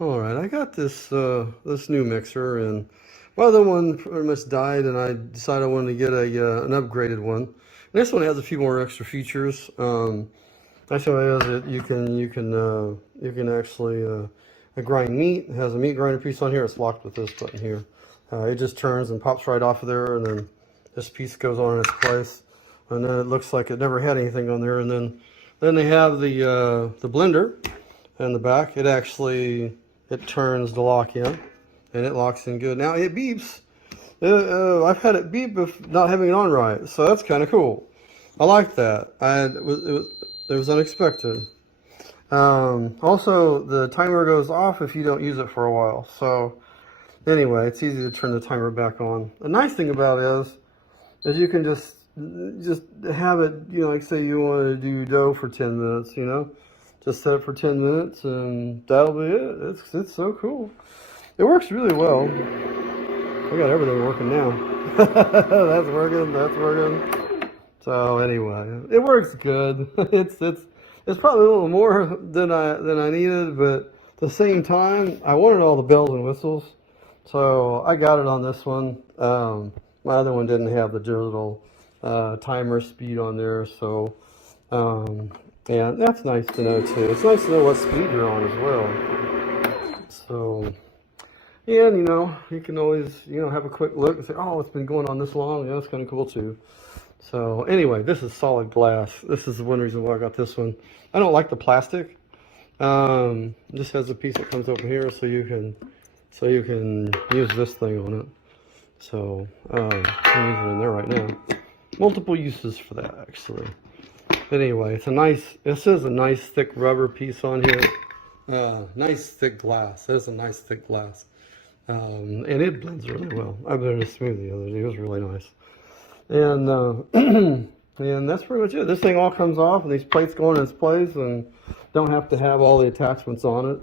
All right, I got this this new mixer, and my other one pretty much died, and I decided I wanted to get a an upgraded one. And this one has a few more extra features. Actually, it has it. You can actually grind meat. It has a meat grinder piece on here. It's locked with this button here. It just turns and pops right off of there, and then this piece goes on in its place. And then it looks like it never had anything on there. And then they have the blender in the back. It turns the lock in, and it locks in good. Now it beeps. I've had it beep if not having it on right, so that's kind of cool. I like that. It was unexpected. Also, the timer goes off if you don't use it for a while. So anyway, it's easy to turn the timer back on. The nice thing about it is you can just have it. Like say you want to do dough for 10 minutes. Just set it for 10 minutes, and that'll be it. It's so cool. It works really well. We got everything working now. That's working. That's working. So anyway, it works good. It's probably a little more than I needed, but at the same time, I wanted all the bells and whistles, so I got it on this one. My other one didn't have the digital timer speed on there, so and that's nice to know too. It's nice to know what speed you're on as well. So. And you can always have a quick look and say, oh, it's been going on this long. That's kind of cool too. So anyway, this is solid glass. This is one reason why I got this one. I don't like the plastic. This has a piece that comes over here, so you can use this thing on it. So I'm using it in there right now. Multiple uses for that actually. But anyway, this is a nice thick rubber piece on here. Nice thick glass. That is a nice thick glass. And it blends really well. I blended a smoothie the other day. It was really nice. And and that's pretty much it. This thing all comes off, and these plates go in its place, and don't have to have all the attachments on it,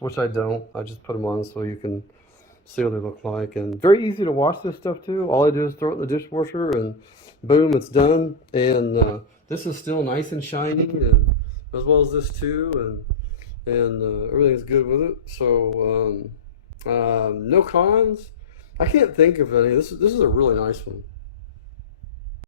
which I don't. I just put them on so you can see what they look like. And very easy to wash this stuff too. All I do is throw it in the dishwasher, and boom, it's done. And this is still nice and shiny, and as well as this too, and everything's good with it. So no cons. I can't think of any. This is a really nice one.